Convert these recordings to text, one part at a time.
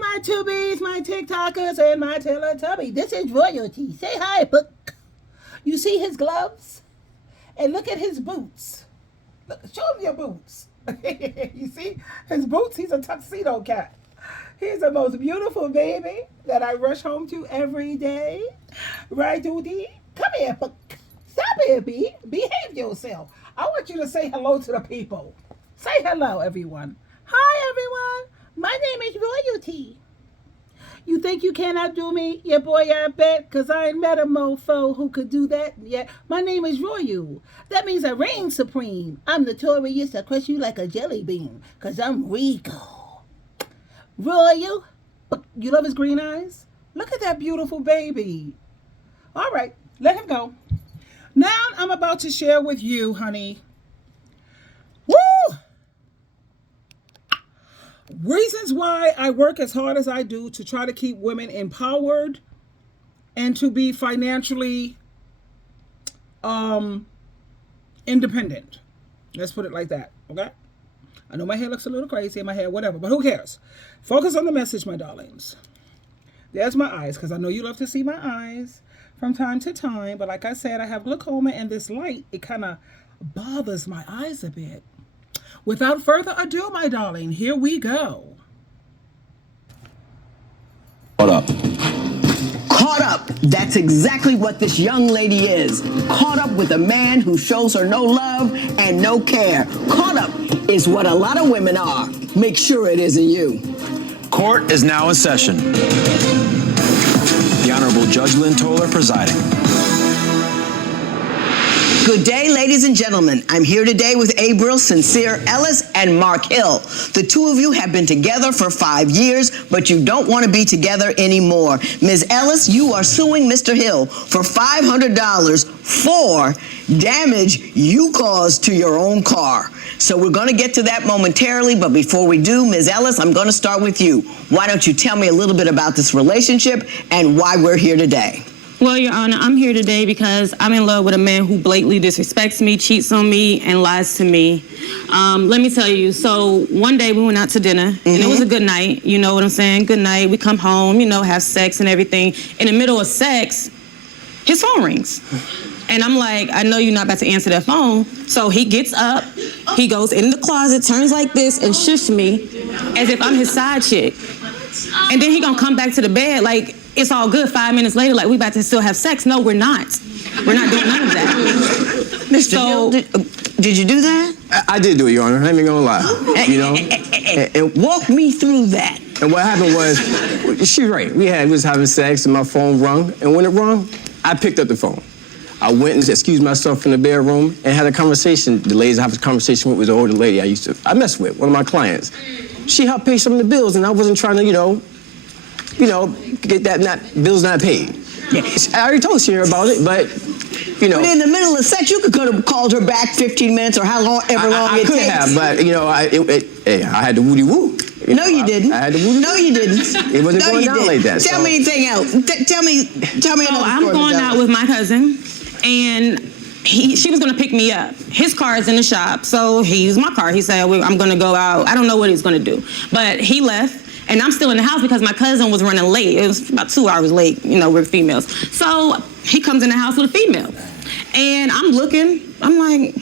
my tubies, my TikTokers, and my Teletubby. This is Royalty. Say hi, Book. You see his gloves? And look at his boots. Look, show him your boots. You see his boots? He's a tuxedo cat. He's the most beautiful baby that I rush home to every day. Right, Doody? Come here, Book. Stop here, B. Behave yourself. I want you to say hello to the people. Say hello, everyone. Hi, everyone. My name is Royalty. You think you can outdo me? Yeah, boy, I bet, because I ain't met a mofo who could do that yet. My name is Royal. That means I reign supreme. I'm notorious. I crush you like a jelly bean, because I'm regal. Royal, you love his green eyes? Look at that beautiful baby. All right, let him go. Now I'm about to share with you, honey. Woo! Reasons why I work as hard as I do to try to keep women empowered and to be financially independent. Let's put it like that, okay? I know my hair looks a little crazy in my hair, whatever, but who cares? Focus on the message, my darlings. There's my eyes, because I know you love to see my eyes from time to time, but like I said, I have glaucoma, and this light, it kind of bothers my eyes a bit. Without further ado, my darling, here we go. Caught up. Caught up. That's exactly what this young lady is. Caught up with a man who shows her no love and no care. Caught up is what a lot of women are. Make sure it isn't you. Court is now in session. The Honorable Judge Lynn Toller presiding. Good day, ladies and gentlemen. I'm here today with Abril Sincere Ellis and Mark Hill. The two of you have been together for 5 years, but you don't want to be together anymore. Ms. Ellis, you are suing Mr. Hill for $500 for damage you caused to your own car. So we're going to get to that momentarily, but before we do, Ms. Ellis, I'm going to start with you. Why don't you tell me a little bit about this relationship and why we're here today? Well, Your Honor, I'm here today because I'm in love with a man who blatantly disrespects me, cheats on me, and lies to me. Let me tell you, so one day we went out to dinner, and it was a good night, you know what I'm saying? Good night, we come home, you know, have sex and everything. In the middle of sex, his phone rings. And I'm like, I know you're not about to answer that phone. So he gets up, he goes in the closet, turns like this, and shush me as if I'm his side chick. And then he gonna come back to the bed like, it's all good. 5 minutes later, like, we about to still have sex. No, we're not. We're not doing none of that. Mr. Hill, did you do that? I did do it, Your Honor. I ain't gonna lie. You know? And walk me through that. And what happened was, she's right. We was having sex and my phone rung. And when it rung, I picked up the phone. I went and excused myself from the bedroom and had a conversation. The ladies I have a conversation with was an older lady I messed with, one of my clients. She helped pay some of the bills, and I wasn't trying to, get that bills not paid. Yeah. I already told Sierra about it, but, you know. But in the middle of sex, you could have called her back 15 minutes or however long I it could takes. have, but, I had the woody woo. No, you didn't. I had the woody. No, you didn't. It wasn't going down like that. Tell me anything else. Tell me another story. I'm going out with my cousin, and she was gonna pick me up. His car is in the shop, so he used my car. He said, I'm gonna go out. I don't know what he's gonna do. But he left, and I'm still in the house because my cousin was running late. It was about 2 hours late, we're females. So he comes in the house with a female. And I'm looking, I'm like,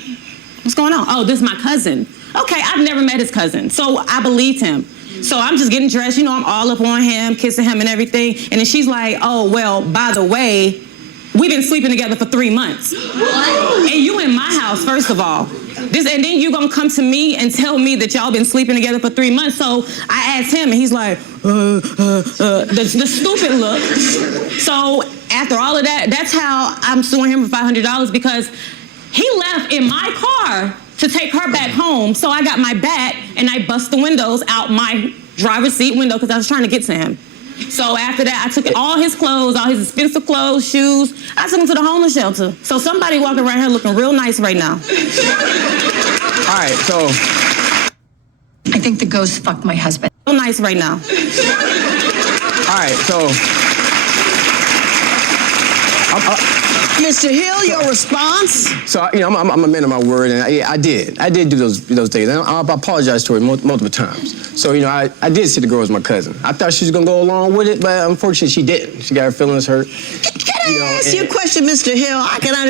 what's going on? Oh, this is my cousin. Okay, I've never met his cousin, so I believed him. So I'm just getting dressed, I'm all up on him, kissing him and everything. And then she's like, oh, well, by the way, we've been sleeping together for 3 months. And you in my house, first of all. And then you gonna come to me and tell me that y'all been sleeping together for 3 months. So I asked him, and he's like, the stupid look. So after all of that, that's how I'm suing him for $500, because he left in my car to take her back home. So I got my bat and I bust the windows out my driver's seat window because I was trying to get to him. So after that, I took all his clothes, all his expensive clothes, shoes. I took him to the homeless shelter. So somebody walking around here looking real nice right now. All right, so. I think the ghost fucked my husband. Real nice right now. All right, so. Mr. Hill, your response? So, you know, I'm a man of my word, and I did do those things. And I apologize to her multiple times. So, you know, I did see the girl as my cousin. I thought she was gonna go along with it, but unfortunately she didn't. She got her feelings hurt. Can I ask you a question, Mr. Hill?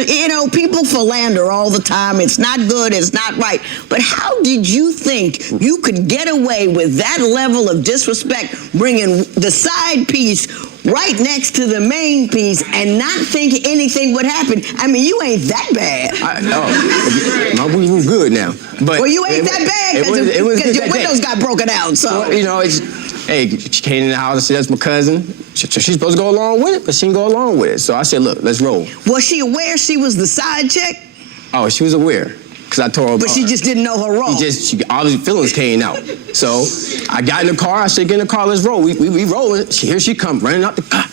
You know, people philander all the time. It's not good, it's not right. But how did you think you could get away with that level of disrespect, bringing the side piece right next to the main piece and not think anything would happen? I mean, you ain't that bad. We were good now. But well, you ain't that bad because your windows got broken out. So well, you know, hey, she came in the house and said, that's my cousin. She's supposed to go along with it, but she didn't go along with it. So I said, look, let's roll. Was she aware she was the side chick? Oh, she was aware. Because I told her. But she just didn't know her role. She obviously feelings came out. So I got in the car. I said, get in the car, let's roll. We rolling. Here she come, running out the car.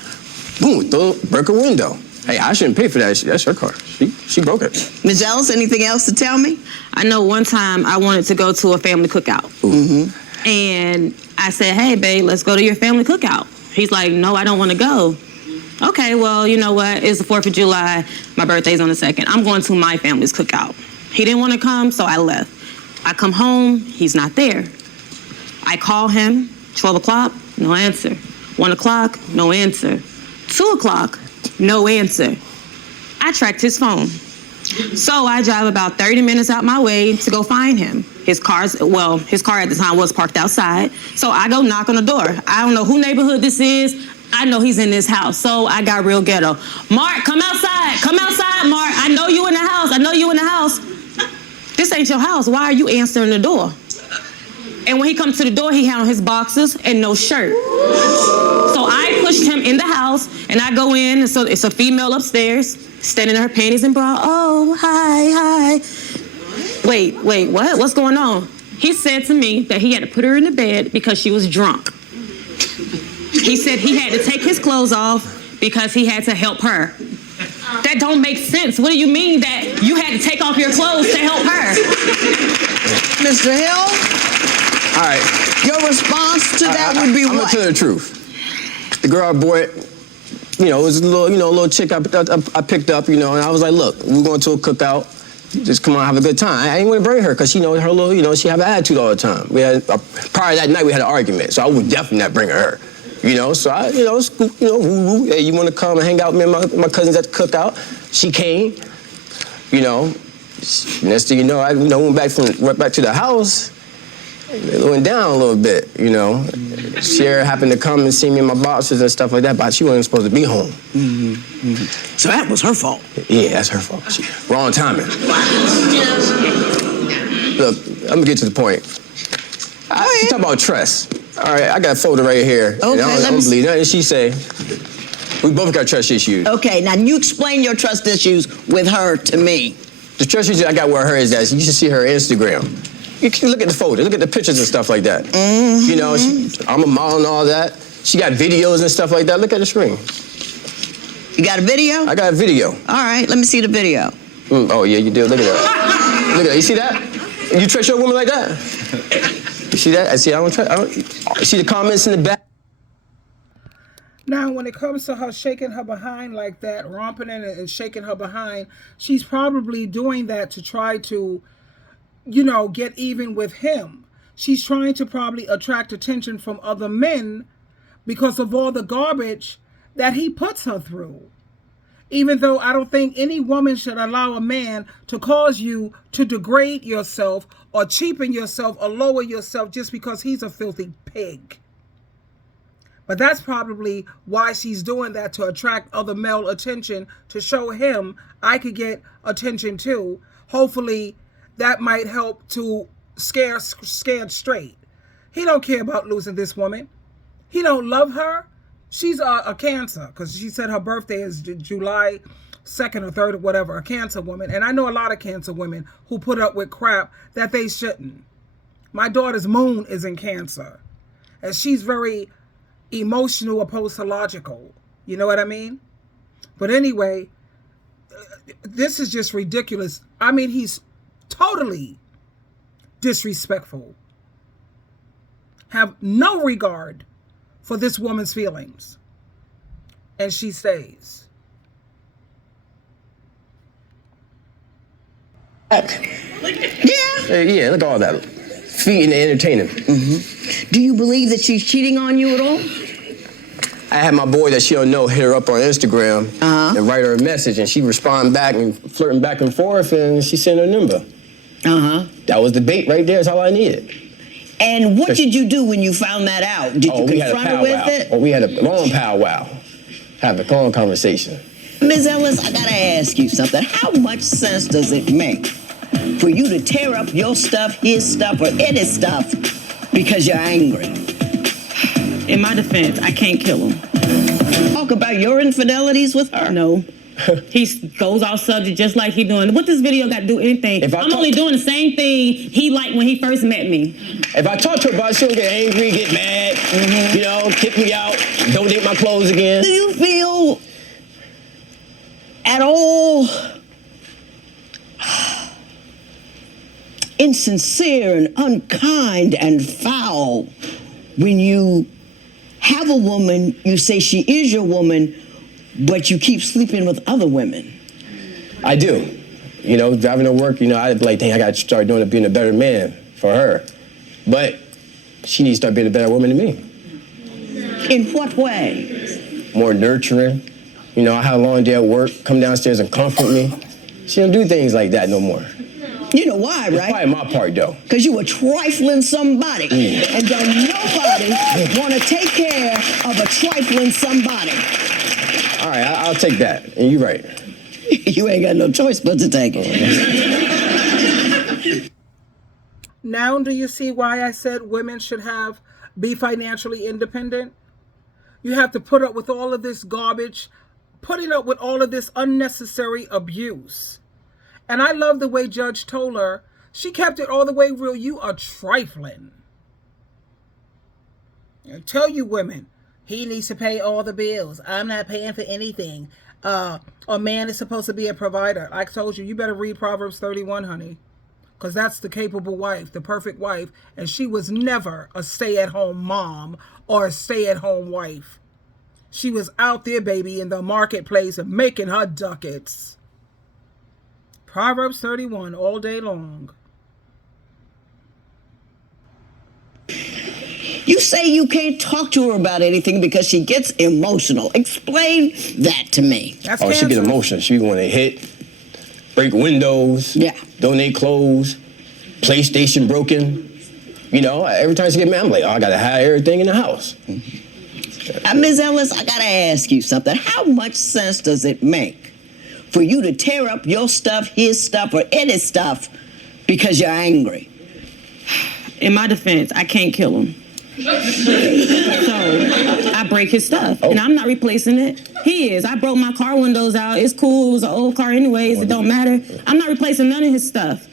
Boom, broke her window. Hey, I shouldn't pay for that. That's her car. She broke it. Ms. Ellis, anything else to tell me? I know one time I wanted to go to a family cookout. Mm-hmm. And I said, hey, babe, let's go to your family cookout. He's like, no, I don't want to go. Okay, well, you know what? It's the 4th of July. My birthday's on the 2nd. I'm going to my family's cookout. He didn't want to come, so I left. I come home, he's not there. I call him, 12 o'clock, no answer. 1 o'clock, no answer. 2 o'clock, no answer. I tracked his phone. So I drive about 30 minutes out my way to go find him. His car at the time was parked outside. So I go knock on the door. I don't know who neighborhood this is. I know he's in this house. So I got real ghetto. Mark, come outside. Come outside, Mark. I know you in the house. I know you in the house. This ain't your house. Why are you answering the door? And when he comes to the door, he had on his boxers and no shirt. So I pushed him in the house, and I go in, and so it's a female upstairs, standing in her panties and bra. Oh, hi. Wait, what? What's going on? He said to me that he had to put her in the bed because she was drunk. He said he had to take his clothes off because he had to help her. That don't make sense. What do you mean that you had to take off your clothes to help her? Mr. Hill? All right. Your response to that would be I'm what? gonna tell you the truth. The girl I bought, you know, it was a little chick I picked up, you know, and I was like, look, we're going to a cookout. Just come on, have a good time. I didn't want to bring her because she know her little, you know, she have an attitude all the time. We had prior to that night we had an argument, so I would definitely not bring her. You know, so I, you know, woo, hey, you want to come and hang out with me and my cousins at the cookout? She came, you know. Next thing you know, I went back to the house. It went down a little bit, you know. Cher happened to come and see me in my boxers and stuff like that, but she wasn't supposed to be home. Mm-hmm. Mm-hmm. So that was her fault. Yeah, that's her fault. Wrong timing. Look, I'm gonna get to the point. She talking about trust. All right, I got a folder right here. Okay, I don't believe nothing she say. We both got trust issues. Okay, now you explain your trust issues with her to me. The trust issues I got with her is that you should see her Instagram. You can look at the folder, look at the pictures and stuff like that. Mm-hmm. You know, I'm a model and all that. She got videos and stuff like that. Look at the screen. You got a video? I got a video. All right, let me see the video. Oh, yeah, you do. Look at that. Look at that. You see that? You trust your woman like that? You see that? You see the comments in the back? Now, when it comes to her shaking her behind like that, romping in and shaking her behind, she's probably doing that to try to, you know, get even with him. She's trying to probably attract attention from other men because of all the garbage that he puts her through. Even though I don't think any woman should allow a man to cause you to degrade yourself or cheapen yourself or lower yourself just because he's a filthy pig. But that's probably why she's doing that, to attract other male attention, to show him I could get attention too. Hopefully that might help to scare straight. He don't care about losing this woman. He don't love her. She's a Cancer, because she said her birthday is July 2nd or 3rd or whatever, a Cancer woman. And I know a lot of Cancer women who put up with crap that they shouldn't. My daughter's moon is in Cancer, and she's very emotional opposed to logical. You know what I mean? But anyway, this is just ridiculous. I mean, he's totally disrespectful. Have no regard for this woman's feelings. And she stays. Yeah. Yeah, look at all that. Feeding and entertaining. Do you believe that she's cheating on you at all? I had my boy that she don't know hit her up on Instagram and write her a message, and she respond back and flirting back and forth, and she sent her number. That was the bait right there. That's all I needed. And what did you do when you found that out? Did you confront her with it? Oh, we had a long powwow. Have a long conversation. Ms. Ellis, I gotta ask you something. How much sense does it make for you to tear up your stuff, his stuff, or any stuff because you're angry? In my defense, I can't kill him. Talk about your infidelities with her? No. He goes off subject just like he doing. What this video got to do anything? I'm only doing the same thing he liked when he first met me. If I talk to her about it, she'll get angry, get mad, you know, kick me out, donate my clothes again. Do you feel at all insincere and unkind and foul when you have a woman, you say she is your woman, but you keep sleeping with other women? I do. You know, driving to work, you know, I'd be like, dang, I got to start being a better man for her. But she needs to start being a better woman than me. In what way? More nurturing. You know, I had a long day at work, come downstairs and comfort me. She don't do things like that no more. You know why, right? It's probably my part, though. Because you were trifling somebody. And don't nobody want to take care of a trifling somebody. All right, I'll take that. And you're right. You ain't got no choice but to take it. Now do you see why I said women should be financially independent? You have to put up with all of this garbage, putting up with all of this unnecessary abuse. And I love the way Judge told her, she kept it all the way real. You are trifling. I tell you women, he needs to pay all the bills. I'm not paying for anything. A man is supposed to be a provider. Like I told you, you better read Proverbs 31, honey. Because that's the capable wife, the perfect wife. And she was never a stay-at-home mom or a stay-at-home wife. She was out there, baby, in the marketplace and making her ducats. Proverbs 31 all day long. You say you can't talk to her about anything because she gets emotional. Explain that to me. That's she cancer. get emotional. She want to hit, break windows, donate clothes, PlayStation broken. You know, every time she get mad, I'm like, oh, I got to hide everything in the house. Ms. Ellis, I got to ask you something. How much sense does it make for you to tear up your stuff, his stuff, or any stuff because you're angry? In my defense, I can't kill him. So I break his stuff, and I'm not replacing it. He is. I broke my car windows out. It's cool. It was an old car anyways. It don't matter. I'm not replacing none of his stuff.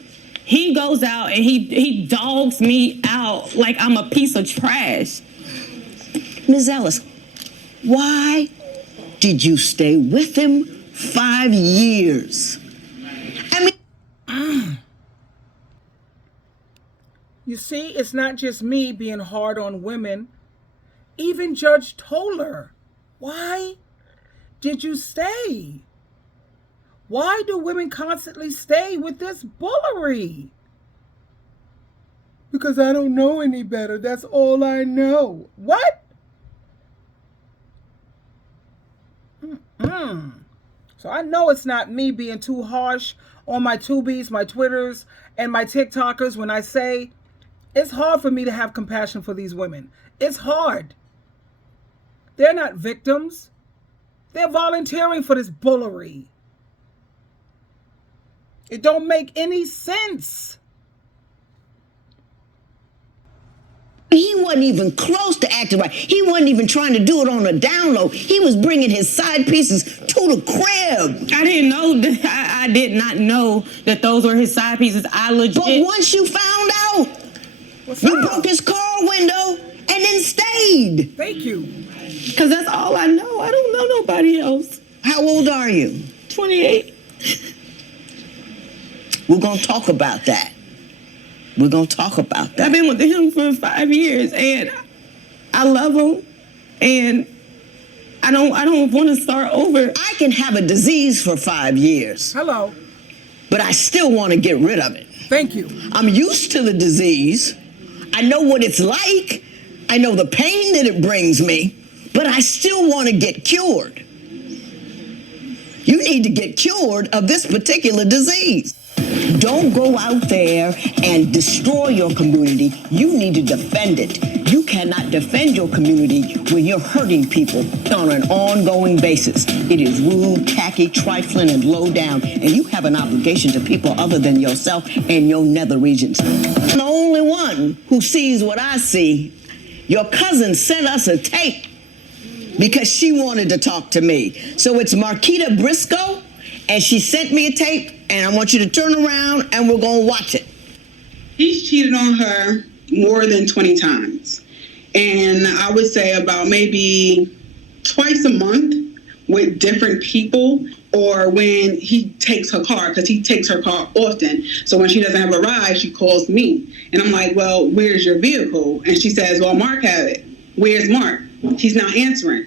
He goes out and he dogs me out like I'm a piece of trash. Ms. Ellis, why did you stay with him 5 years? I mean... You see, it's not just me being hard on women. Even Judge Toller. Why did you stay? Why do women constantly stay with this bullery? Because I don't know any better. That's all I know. What? So I know it's not me being too harsh on my Tubies, my Twitters, and my TikTokers when I say it's hard for me to have compassion for these women. It's hard. They're not victims. They're volunteering for this bullery. It don't make any sense. He wasn't even close to acting right. He wasn't even trying to do it on a down low. He was bringing his side pieces to the crib. I didn't know that. I did not know that those were his side pieces. I legit. But once you found out, you broke his car window and then stayed. Thank you. Because that's all I know. I don't know nobody else. How old are you? 28. We're going to talk about that. We're going to talk about that. I've been with him for 5 years, and I love him, and I don't want to start over. I can have a disease for 5 years. Hello. but I still want to get rid of it. Thank you. I'm used to the disease. I know what it's like. I know the pain that it brings me, but I still want to get cured. You need to get cured of this particular disease. Don't go out there and destroy your community. You need to defend it. You cannot defend your community when you're hurting people on an ongoing basis. It is rude, tacky, trifling, and low down, and you have an obligation to people other than yourself and your nether regions. I'm the only one who sees what I see. Your cousin sent us a tape because she wanted to talk to me. So it's Marquita Briscoe, and she sent me a tape, and I want you to turn around, and we're going to watch it. He's cheated on her more than 20 times. And I would say about maybe twice a month with different people, or when he takes her car, because he takes her car often. So when she doesn't have a ride, she calls me. And I'm like, well, where's your vehicle? And she says, well, Mark has it. Where's Mark? He's not answering.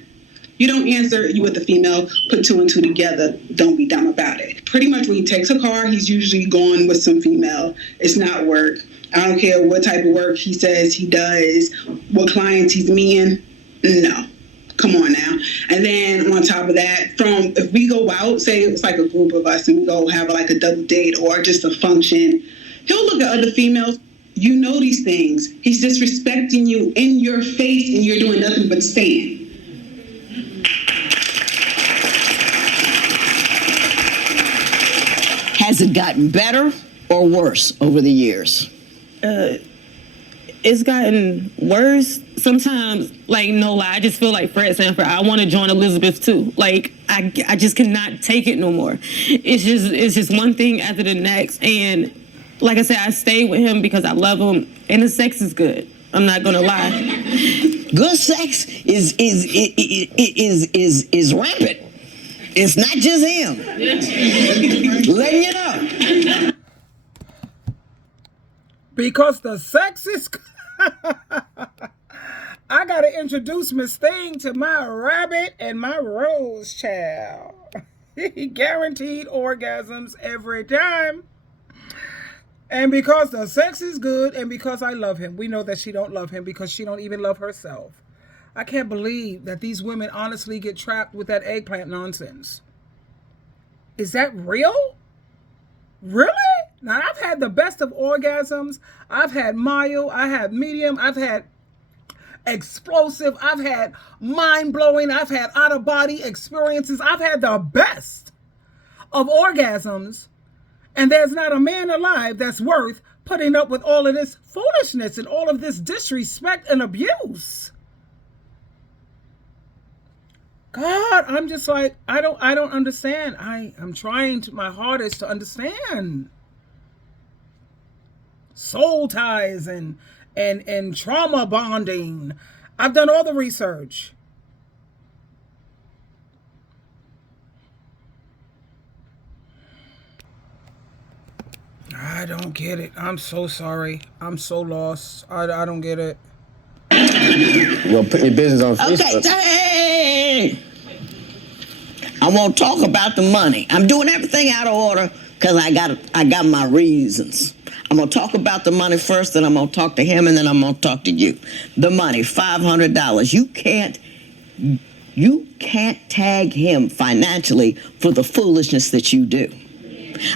You don't answer, you with the female, put two and two together, don't be dumb about it. Pretty much when he takes a car, he's usually going with some female. It's not work. I don't care what type of work he says he does, what clients he's meeting. No. Come on now. And then on top of that, if we go out, say it's like a group of us and we go have like a double date or just a function, he'll look at other females. You know these things. He's disrespecting you in your face and you're doing nothing but staying. Has it gotten better or worse over the years? It's gotten worse. Sometimes, like, no lie, I just feel like Fred Sanford. I want to join Elizabeth too. Like, I just cannot take it no more. It's just one thing after the next. And like I said, I stay with him because I love him, and the sex is good. I'm not gonna lie. Good sex is rampant. It's not just him. Letting you know. Because the sex is... I gotta introduce Miss Thing to my rabbit and my rose child. Guaranteed orgasms every time. And because the sex is good and because I love him. We know that she don't love him because she don't even love herself. I can't believe that these women honestly get trapped with that eggplant nonsense. Is that real? Really? Now, I've had the best of orgasms. I've had mild, I had medium, I've had explosive, I've had mind-blowing, I've had out-of-body experiences. I've had the best of orgasms. And there's not a man alive that's worth putting up with all of this foolishness and all of this disrespect and abuse. God, I'm just like, I don't understand. I'm trying my hardest to understand. Soul ties and trauma bonding. I've done all the research. I don't get it. I'm so sorry. I'm so lost. I don't get it. Well, put your business on Facebook. Okay, hey! I won't talk about the money. I'm doing everything out of order because I got my reasons. I'm gonna talk about the money first, then I'm gonna talk to him, and then I'm gonna talk to you. The money, $500. You can't tag him financially for the foolishness that you do.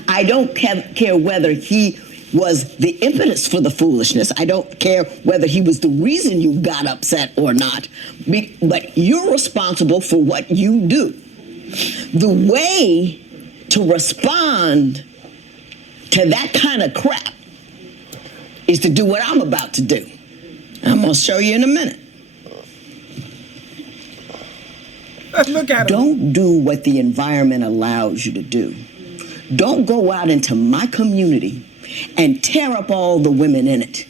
I don't care whether he was the impetus for the foolishness. I don't care whether he was the reason you got upset or not. But you're responsible for what you do. The way to respond to that kind of crap is to do what I'm about to do. I'm going to show you in a minute. Look at him. Don't do what the environment allows you to do. Don't go out into my community and tear up all the women in it.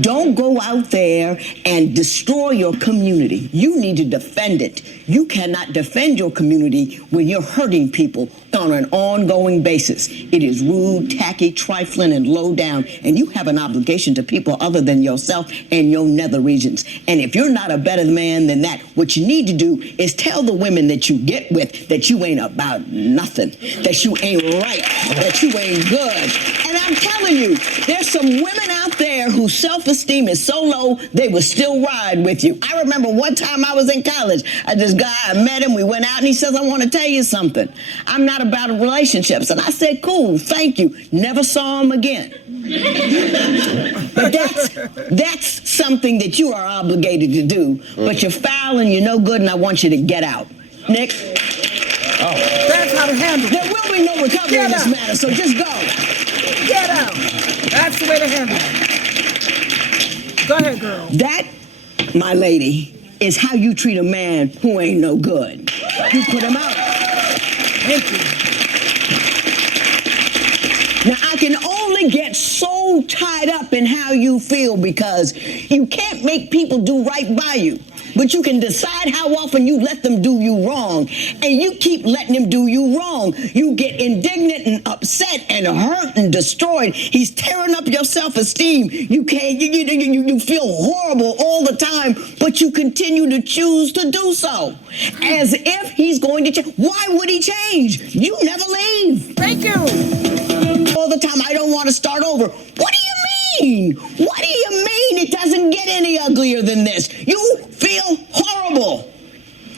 Don't go out there and destroy your community. You need to defend it. You cannot defend your community when you're hurting people on an ongoing basis. It is rude, tacky, trifling, and low down, and you have an obligation to people other than yourself and your nether regions. And if you're not a better man than that, what you need to do is tell the women that you get with that you ain't about nothing, that you ain't right, that you ain't good. And I'm telling you, there's some women out there whose self-esteem is so low, they will still ride with you. I remember one time I was in college, this guy, I met him, we went out, and he says, I want to tell you something. I'm not about relationships. And I said, cool, thank you. Never saw him again. But that's something that you are obligated to do. But you're foul and you're no good, and I want you to get out. Nick? Oh. That's how to handle it. There will be no recovery in this matter, so just go. Get out. That's the way to handle it. Go ahead, girl. That, my lady, is how you treat a man who ain't no good. You put him out. Thank you. Now, I can only get so tied up in how you feel because you can't make people do right by you. But you can decide how often you let them do you wrong. And you keep letting them do you wrong. You get indignant and upset and hurt and destroyed. He's tearing up your self-esteem. You can't, you feel horrible all the time, but you continue to choose to do so. As if he's going to change. Why would he change? You never leave. Thank you. All the time, I don't want to start over. What do you mean? What do you mean? It doesn't get any uglier than this. You feel horrible.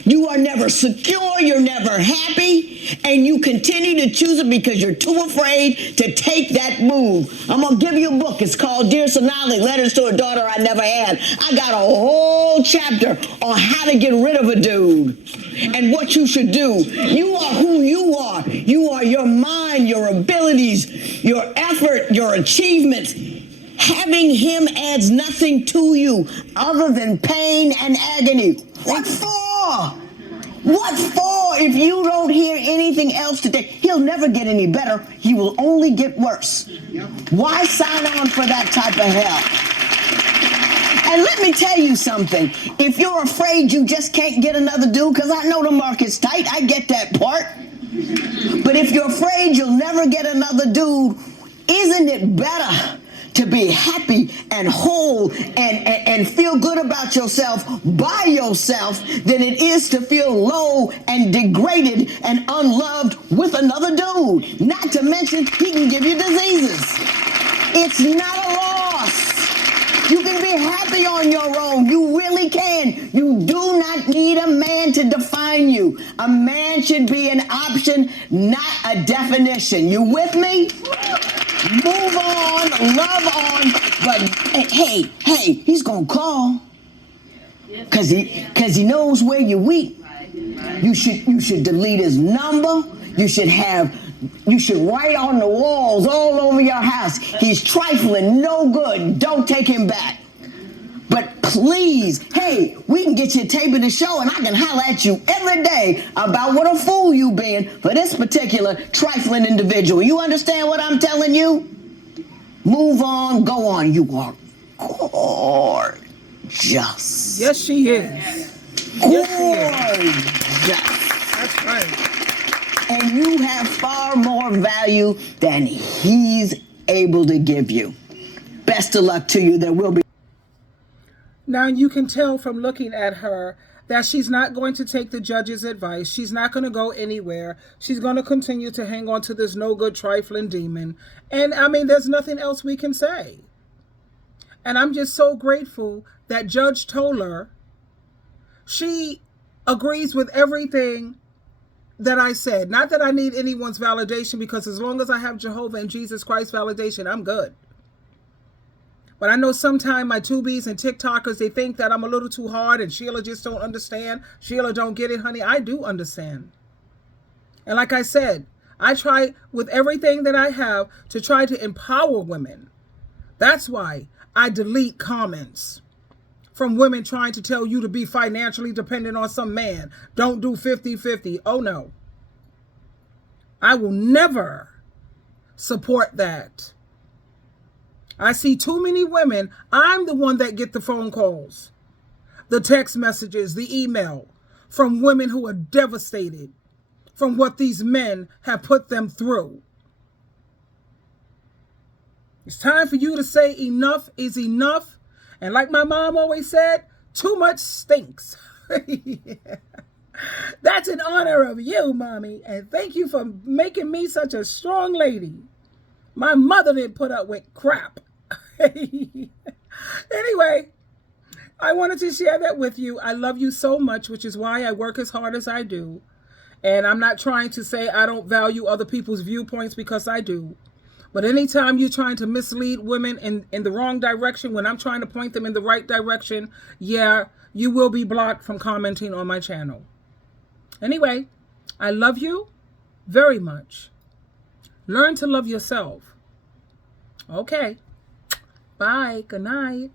You are never secure, you're never happy, and you continue to choose it because you're too afraid to take that move. I'm going to give you a book. It's called Dear Sonali, Letters to a Daughter I Never Had. I got a whole chapter on how to get rid of a dude and what you should do. You are who you are. You are your mind, your abilities, your effort, your achievements. Having him adds nothing to you other than pain and agony. What for? What for if you don't hear anything else today? He'll never get any better. He will only get worse. Why sign on for that type of hell? And let me tell you something. If you're afraid you just can't get another dude, because I know the market's tight, I get that part. But if you're afraid you'll never get another dude, isn't it better to be happy and whole and feel good about yourself by yourself than it is to feel low and degraded and unloved with another dude? Not to mention, he can give you diseases. It's not a loss. You can be happy on your own. You really can. You do not need a man to define you. A man should be an option, not a definition. You with me? Move on, love on, but hey, he's gonna call, cause he knows where you're weak. You should delete his number. You should write on the walls all over your house. He's trifling, no good. Don't take him back. But please, hey, we can get you a tape of the show and I can holler at you every day about what a fool you been for this particular trifling individual. You understand what I'm telling you? Move on, go on. You are gorgeous. Yes, she is. Gorgeous. That's right. And you have far more value than he's able to give you. Best of luck to you. There will be. Now, you can tell from looking at her that she's not going to take the judge's advice. She's not going to go anywhere. She's going to continue to hang on to this no-good trifling demon. And, I mean, there's nothing else we can say. And I'm just so grateful that Judge Toller, she agrees with everything that I said. Not that I need anyone's validation, because as long as I have Jehovah and Jesus Christ validation, I'm good. But I know sometimes my tubies and TikTokers, they think that I'm a little too hard and Sheila just don't understand. Sheila don't get it, honey. I do understand. And like I said, I try with everything that I have to try to empower women. That's why I delete comments from women trying to tell you to be financially dependent on some man. Don't do 50-50. Oh, no. I will never support that. I see too many women. I'm the one that get the phone calls, the text messages, the email from women who are devastated from what these men have put them through. It's time for you to say enough is enough. And like my mom always said, too much stinks. That's in honor of you, Mommy. And thank you for making me such a strong lady. My mother didn't put up with crap. Anyway, I wanted to share that with you. I love you so much, which is why I work as hard as I do. And I'm not trying to say I don't value other people's viewpoints, because I do. But anytime you're trying to mislead women in the wrong direction, when I'm trying to point them in the right direction, yeah, you will be blocked from commenting on my channel. Anyway, I love you very much. Learn to love yourself. Okay. Bye. Good night.